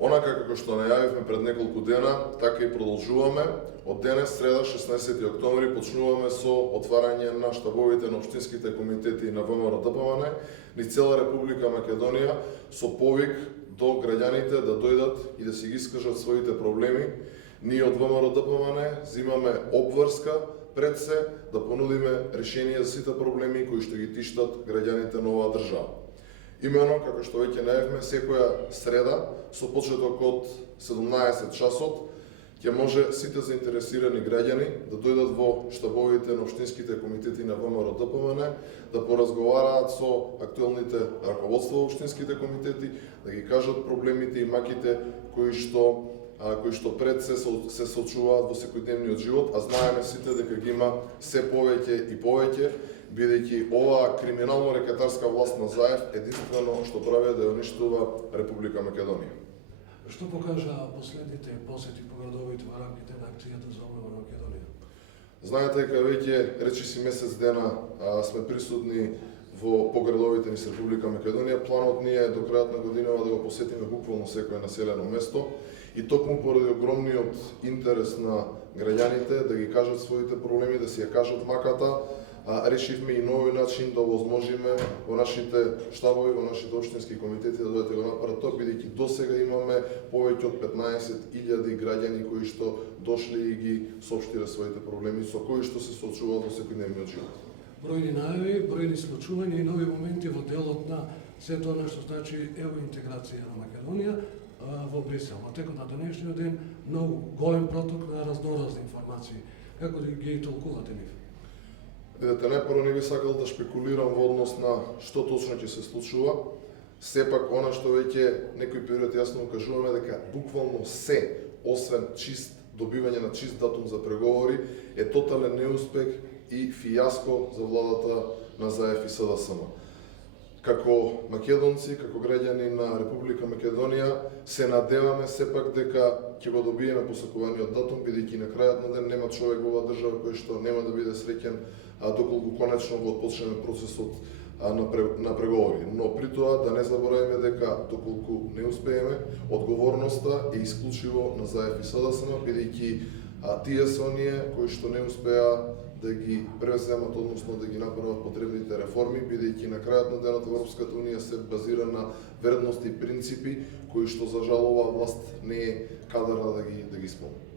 Онака како што најавивме пред неколку дена, така и продолжуваме. Од денес, среда, 16 октомври, почнуваме со отварање на штабовите на општинските комитети на ВМРО ДПМН низ цела Република Македонија со повик до граѓаните да дојдат и да си ги искажат своите проблеми. Ние од ВМРО ДПМН земаме обврска пред се да понудиме решение за сите проблеми кои што ги тиштат граѓаните на оваа држава. Имено, како што веќе најавивме, секоја среда со почеток од 17 часот ќе може сите заинтересирани граѓани да дојдат во штабовите на општинските комитети на ВМРО ДПМН, да поразговараат со актуелните раководства во општинските комитети, да ги кажат проблемите и маките кои што пред се соочуваат во секојдневниот живот, а знаеме сите дека ги има се повеќе и повеќе, бидејќи оваа криминално-рекетарска власт на Заев единствено што прави да ја уништува Република Македонија. Што покажа последните посети по градовите во рамките на акцијата за обнова на Македонија? Знаете дека веќе речиси месец дена сме присутни по градовите низ Република Македонија. Планот ни е до крајот на годинава да го посетиме буквално секое населено место и токму поради огромниот интерес на граѓаните да ги кажат своите проблеми, да си ја кажат маката, решивме и нови начин да овозможиме во нашите штабови, во нашите општински комитети да дојдете го направат тоа, бидејќи досега имаме повеќе од 15.000 граѓани кои што дошли и ги соопштиле своите проблеми со кои што се соочуваат во секојдневниот живот. Бројни најави, бројни случувања и нови моменти во делот на се тоа што значи евроинтеграција на Македонија во Брисел. Во текот на денешниот ден многу голем проток на разноразни информации. Како ги толкувате нив? Видете, најпрво не би сакал да шпекулирам во однос на што точно ќе се случува. Сепак, она што веќе некој период јасно кажуваме дека буквално се, освен добивање на чист датум за преговори, е тотален неуспех и фијаско за владата на Заев и СДСМ. Како македонци, како граѓани на Република Македонија, се надеваме сепак дека ќе го добиеме посакуваниот датум, бидејќи на крајот на ден нема човек во оваа држава кој што нема да биде среќен доколку конечно го отпочнеме процесот на преговори. Но при тоа да не забораваме дека доколку не успееме, одговорноста е исклучиво на Заев и СДСМ, бидејќи тие се оние кои што не успеа да ги превземат, односно да ги направат потребните реформи, бидејќи на крајот на денот Европската унија се базира на вредности и принципи кои што за жал оваа власт не е кадарна да ги исполни.